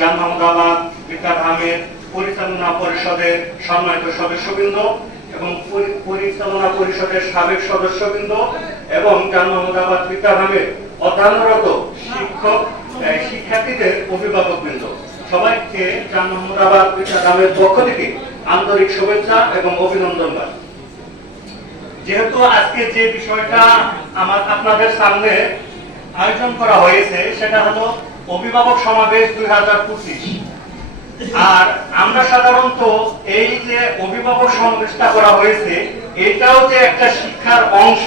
জাহাঙ্গীরবাদ বিদ্যাধামের পরিচালনা পরিষদের সম্মানিত সদস্যবৃন্দ এবং পরিচালনা পরিষদের সাবেক সদস্যবৃন্দ এবং জাহাঙ্গীরবাদ বিদ্যাধামের অধ্যয়নরত শিক্ষক শিক্ষার্থীদের অভিভাবকবৃন্দ, সবাইকে জাহাঙ্গীরবাদ বিদ্যাধামের পক্ষ থেকে আন্তরিক শুভেচ্ছা এবং অভিনন্দন। যেহেতু আজকে যে বিষয়টা আপনাদের সামনে আয়োজন করা হয়েছে সেটা হলো অভিভাবক সমাবেশ 2025, আর আমরা সাধারণত এই যে অভিভাবক সমাবেশটা করা হয়েছে এটাও যে একটা শিক্ষার অংশ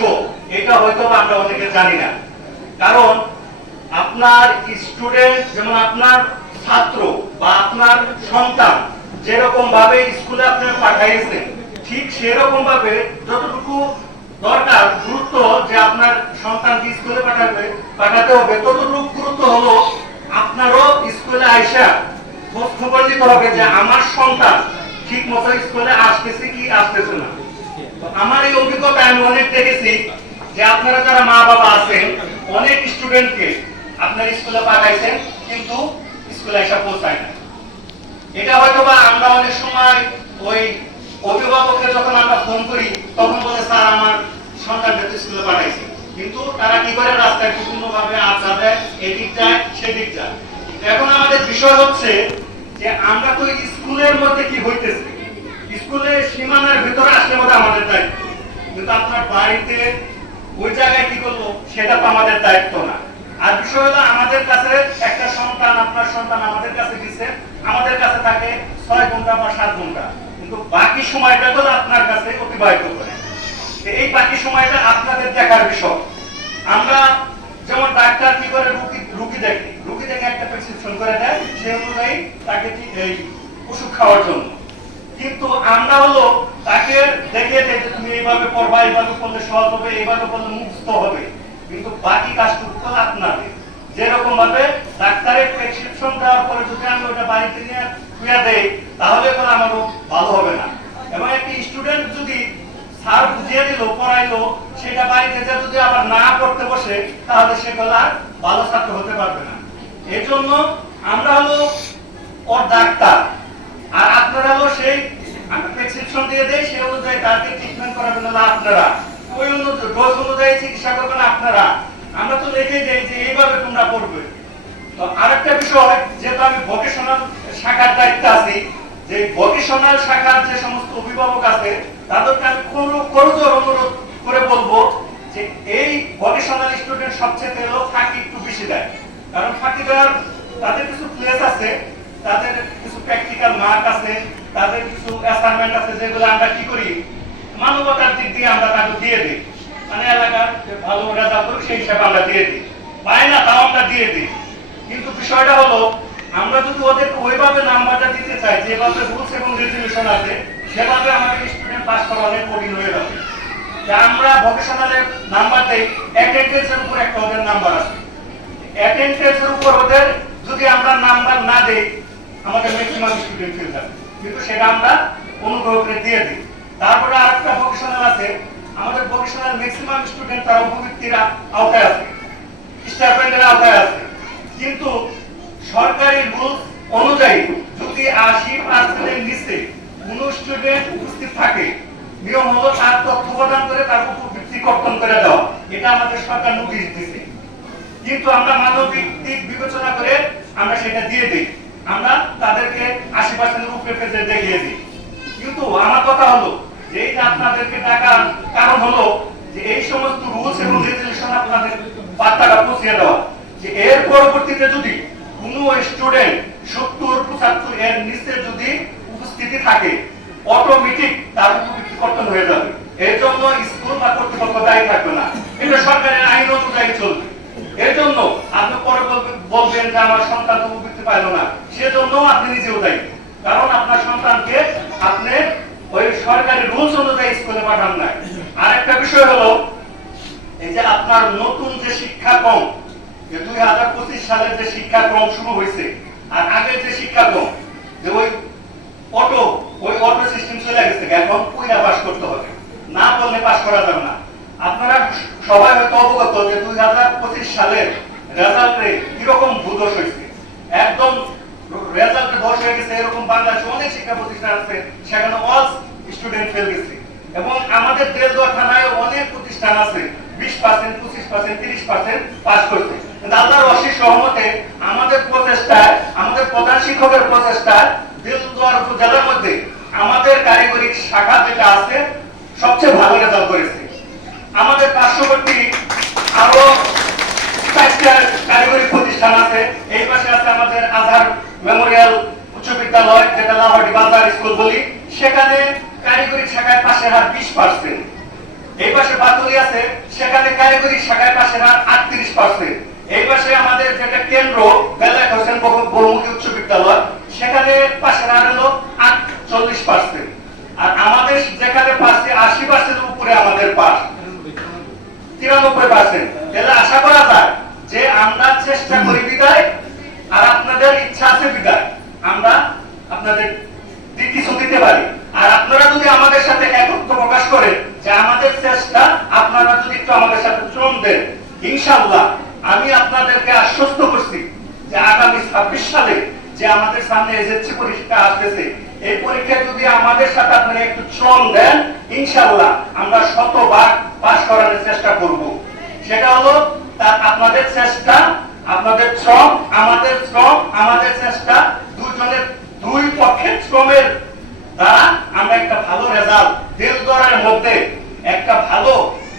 এটা হয়তো আমরা অনেকে জানি না। কারণ আপনার স্টুডেন্ট, যেমন আপনার ছাত্র বা আপনার সন্তান যেরকম ভাবে স্কুলে আপনি পাঠাইছেন, ঠিক সেরকম ভাবে যতটুকু দরকার গুরুত্ব যে আপনার সন্তানকে স্কুলে পাঠাতে হবে, ততটুকু গুরুত্ব হলো আপনারও স্কুলে আইসা খোঁজ খবর নিতে হবে যে আমার সন্তান ঠিক মতো স্কুলে আসতেছে কি আসতেছে না। আমার এই অভিজ্ঞতা আমি অনেক দেখেছি যে আপনারা যারা মা বাবা আছেন অনেক স্টুডেন্টকে আপনার স্কুলে পাঠাইছেন কিন্তু স্কুলে আইসা পৌঁছায় না। এটা হয়তো বা আমরা অনেক সময় ওই অভিভাবককে যখন আমরা ফোন করি তখন বলে স্যার আমার সন্তানকে স্কুলে পাঠাইছে, কিন্তু তারা কি করে রাস্তায় বিভিন্ন ভাবে আড্ডা দেয়, এদিক যায় সেদিক যায়। এখন আমাদের বিষয় হচ্ছে যে আমরা তো স্কুলের মধ্যে কি হইতেছে, স্কুলের সীমানার ভিতরে আসলে মধ্যে আমাদের দায়িত্ব, কিন্তু আপনার বাড়িতে ওই জায়গায় কি করলো সেটা তো আমাদের দায়িত্ব না। আর বিষয় হলো আমাদের কাছে একটা সন্তান, আপনার সন্তান আমাদের কাছে দিচ্ছে, আমাদের কাছে থাকে 6 ঘন্টা বা 7 ঘন্টা, কিন্তু বাকি সময়টা তো আপনার কাছে অতিবাহিত করে। এই বাকি সময়টা আপনাদের দেখার বিষয়। আমরা যেমন ডাক্তার কি করে রুগী দেখে একটা প্রেসক্রিপশন করে দেয়, সেই অনুযায়ী তাকে এই ওষুধ খাওয়ার জন্য, কিন্তু আমরা হলো তাকে দেখে যে তুমি এইভাবে পড়বা, এইভাবে করলে সহজ হবে, এইভাবে করলে মুক্ত হবে, কিন্তু বাকি কাজটুকু তো আপনাদের। যেরকম ভাবে ডাক্তারের প্রেসক্রিপশন দেওয়ার পরে যদি আমি ওটা বাড়িতে নিয়ে শুয়ে দেই তাহলে তো আমারও ভালো হবে না। এবং একটি স্টুডেন্ট যদি স্যার বুঝিয়ে দিল পড়াইলো সেটা বাড়িতে যে যদি আবার না পড়তে বসে তাহলে সেগুলো আর ভালো ছাত্র হতে পারবে না। এই জন্য আমরা হলো ওর ডাক্তার, আর আপনারা হলো সেই আমরা প্রেসক্রিপশন দিয়ে দেই, সেই অনুযায়ী তাকে ট্রিটমেন্ট করাবেন হলো আপনারা, ওই অনুযায়ী ডোজ অনুযায়ী চিকিৎসা করবেন আপনারা। আমরা তো লিখে দেই যে এইভাবে তোমরা পড়বে। তো আরেকটা বিষয়, যেহেতু আমি ভোকেশনাল শাখার দায়িত্বে আছি, যে ভোকেশনাল শাখার যে সমস্ত অভিভাবক আছে তাদেরকে আমি করজোর অনুরোধ করে বলবো যে এই ভোকেশনাল স্টুডেন্ট সবচেয়ে ফাঁকি একটু বেশি দেয়। কারণ ফাঁকি দেওয়ার তাদের কিছু প্লেস আছে, তাদের কিছু প্র্যাকটিক্যাল মার্ক আছে, তাদের কিছু অ্যাসাইনমেন্ট আছে, যেগুলো আমরা কি করি মানবতার দিক দিয়ে আমরা তাকে দিয়ে দিই, মানে এলাকার ভালো রেজাল্ট করুক সেই হিসাবে আমরা দিয়ে দিই, পাই না তাও আমরা দিয়ে দিই। কিন্তু বিষয়টা হলো আমরা যদি ওদেরকে ওইভাবে নাম্বারটা দিতে চাই যেভাবে রুলস এবং রেজুলেশন আছে সেভাবে আমাদের স্টুডেন্ট পাস করা অনেক কঠিন হয়ে যাবে। আমরা ভোকেশনালের নাম্বার দেই, অ্যাটেন্ডেন্সের উপর একটা ওদের নাম্বার আছে, অ্যাটেন্ডেন্সের উপর ওদের যদি আমরা নাম্বার না দেই আমাদের ম্যাক্সিমাম স্টুডেন্ট ফেল যাবে, কিন্তু সেটা আমরা অনুগ্রহ করে দিয়ে দিই। তারপরে আরেকটা ভোকেশনাল আছে, আমাদের ভোকেশনাল ম্যাক্সিমাম স্টুডেন্ট তারা উপবৃত্তির আওতায় আছে, স্টাইপেন্ডের আওতায় আছে, কিন্তু সরকারি রুলস অনুযায়ী যদি 80% নিচে কোন স্টুডেন্ট উপস্থিত থাকে, নিয়ম হলো তার তথ্য প্রদান করে তার উপবৃত্তি কর্তন করে দেওয়া। এটা আমাদের সরকার নোটিশ দিয়েছে, কিন্তু আমরা মানবিক দিক বিবেচনা করে আমরা সেটা দিয়ে দিই, আমরা তাদেরকে 80% উপরে পেতে দেখিয়ে দিই। কিন্তু আমার কথা হলো যে এই যে আপনাদেরকে ডাকার কারণ হলো যে এই সমস্ত রুলস এবং রেগুলেশন আপনাদের বার্তাটা পৌঁছে দেওয়া, যে এর পরবর্তীতে যদি কোনো স্টুডেন্ট 70-75 এর নিচে যদি উপস্থিতি থাকে অটোমেটিক তার উপবৃত্তি কর্তন হয়ে যাবে। এর জন্য স্কুল বা কর্তৃপক্ষ দায়ী থাকবে না, এটা সরকারের আইন অনুযায়ী চলবে। এর জন্য আপনি পরে বলবেন যে আমার সন্তান উপবৃত্তি পাইল না, সেজন্য আপনি নিজেও দায়ী, কারণ আপনার সন্তানকে আপনি ওই সরকারি রুলস অনুযায়ী স্কুলে পাঠান নাই। আরেকটা বিষয় হলো এই যে আপনার নতুন যে শিক্ষাক্রম, 2025 সালের যে শিক্ষাক্রম শুরু হয়েছে আর আগের যে শিক্ষাক্রম, যে ওই অটো সিস্টেম চলে গেছে, এখন পুরা পাস করতে হবে, না করলে পাস করা যাবে না। আপনারা সবাই হয়তো অবগত যে 2025 সালের রেজাল্টে কিরকম ভূদোষ হয়েছে, একদম রেজাল্টে 10 হয়ে গেছে, এরকম বাংলাদেশে অনেক শিক্ষা প্রতিষ্ঠান আছে সেখানে অল স্টুডেন্ট ফেল গেছে। এবং আমাদের দেলদুয়ার থানায় অনেক প্রতিষ্ঠান আছে 20%, 25%, 30% পাস করছে। কিন্তু আল্লাহর অশেষ রহমতে আমাদের প্রচেষ্টায়, আমাদের প্রধান শিক্ষকের প্রচেষ্টায় দেলদুয়ার উপজেলার মধ্যে আমাদের কারিগরি শাখা যেটা আছে সবচেয়ে ভালো রেজাল্ট করেছে। আমাদের পার্শ্ববর্তী আরো 4টা কারিগরি প্রতিষ্ঠান আছে। এই পাশে আছে আমাদের আজহার মেমোরিয়াল উচ্চ বিদ্যালয়, যেটা লাহোরি বাজার স্কুল বলি, সেখানে কারিগরি শাখায় পাশের হার 20%। এই পাশে বাতুলি আছে, সেখানে কারিগরি শাখায় পাশের হার 38%। এই পাশে আমাদের যেটা কেন্দ্র বেলায়েত হোসেন বহুমুখী উচ্চ বিদ্যালয়, সেখানে পাশের হার হলো 48%। আর আমাদের যেখানে পাশে 80% উপরে আমাদের পাস 93%। তাহলে আশা করা যায় যে আমরা চেষ্টা করি বিদায়, আর আপনাদের ইচ্ছা আছে বিদায় আমরা আপনাদের কিছু দিতে পারি। আর আপনারা যদি আমাদের সাথে একত্র প্রকাশ করে যে আমাদের চেষ্টা, আপনারা যদি একটু আমাদের সাথে শ্রম দেন, ইনশাআল্লাহ আমি আপনাদেরকে আশ্বস্ত করছি যে আগামী 26 সালে যে আমাদের সামনে এসএসসি পরীক্ষা আসতেছে, এই পরীক্ষায় যদি আমাদের সাথে আপনারা একটু শ্রম দেন, ইনশাআল্লাহ আমরা শতভাগ পাস করানোর চেষ্টা করব। সেটা হলো তার আপনাদের চেষ্টা, আপনাদের শ্রম